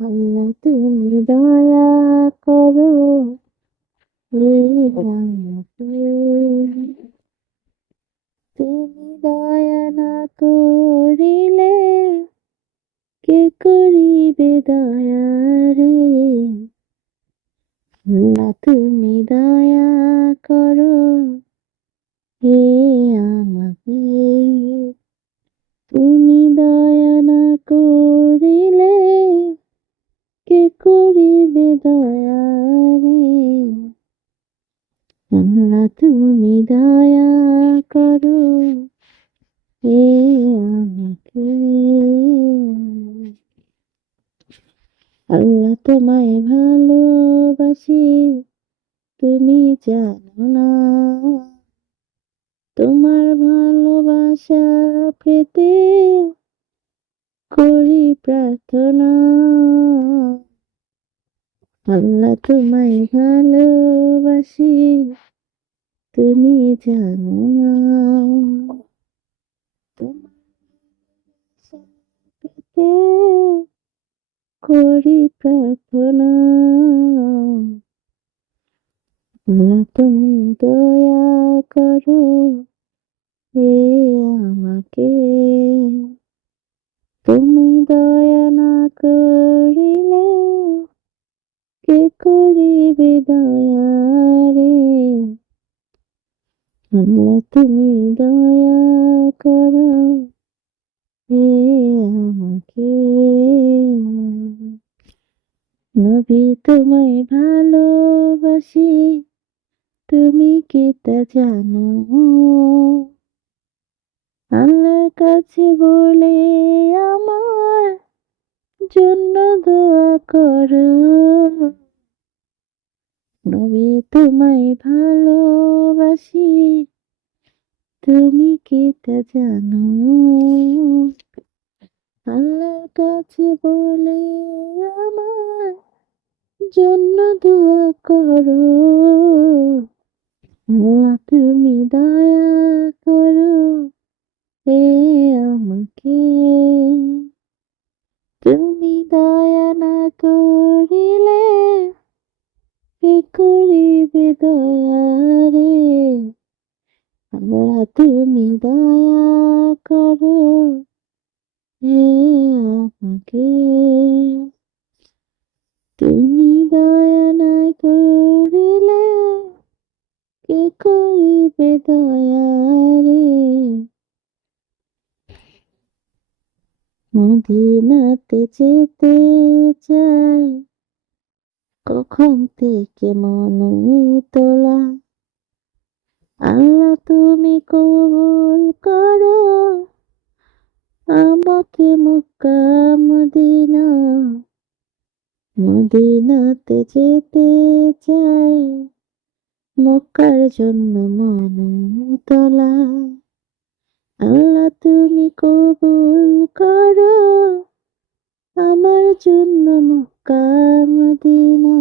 আল্লাহ তুমি দয়া করো এই আমাকে। তুমি দয়া না করিলে কে করিবে দয়া রে। আল্লাহ তুমি দয়া করো হে আমাকে। তুমি দয়া না করিলে কে করিবে দয়া রে। আল্লাহ তুমি দয়া করো হে আমাকে। আল্লাহ তোমায় ভালোবাসি তুমি জানো না। তোমার ভালোবাসা পেতে করি প্রার্থনা। আল্লাহ তোমায় ভালোবাসি তুমি জানো না। তোমার ভালোবাসা পেতে করি প্রার্থনা। আল্লাহ তুমি দয়া করো হে আমাকে। তুমি দয়া না করিলে কে করিবে দয়া রে। আল্লাহ তুমি দয়া করো হে আমাকে। নবী তোমায় ভালোবাসি তুমি কি তা জানো। আল্লাহর কাছে বলে আমার জন্য দোয়া করো। নবী তোমায় ভালোবাসি তুমি কি তা জানো। আল্লাহর কাছে বলে আমার জন্য দোয়া করো। আল্লাহ তুমি দয়া করো হে আমাকে। তুমি দয়া না করিলে কে করিবে দয়া রে। আল্লাহ তুমি দয়া করো হে আমাকে। তুমি দয়া না করিলে কে করিবে দয়া রে। মদিনাতে যেতে চাই কখন থেকে মন তোলা। আল্লাহ তুমি কবুল করো আমাকে মক্কা মদিনা। মদিনাতে যেতে চাই মক্কার জন্য মন তোলা। আল্লাহ তুমি কবুল করো আমার জন্য মক্কা মদিনা।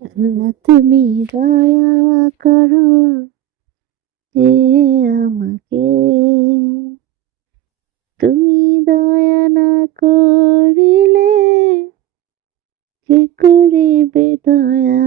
আল্লাহ তুমি দয়া করো হে আমাকে। তুমি দয়া না করিলে কে করিবে দয়া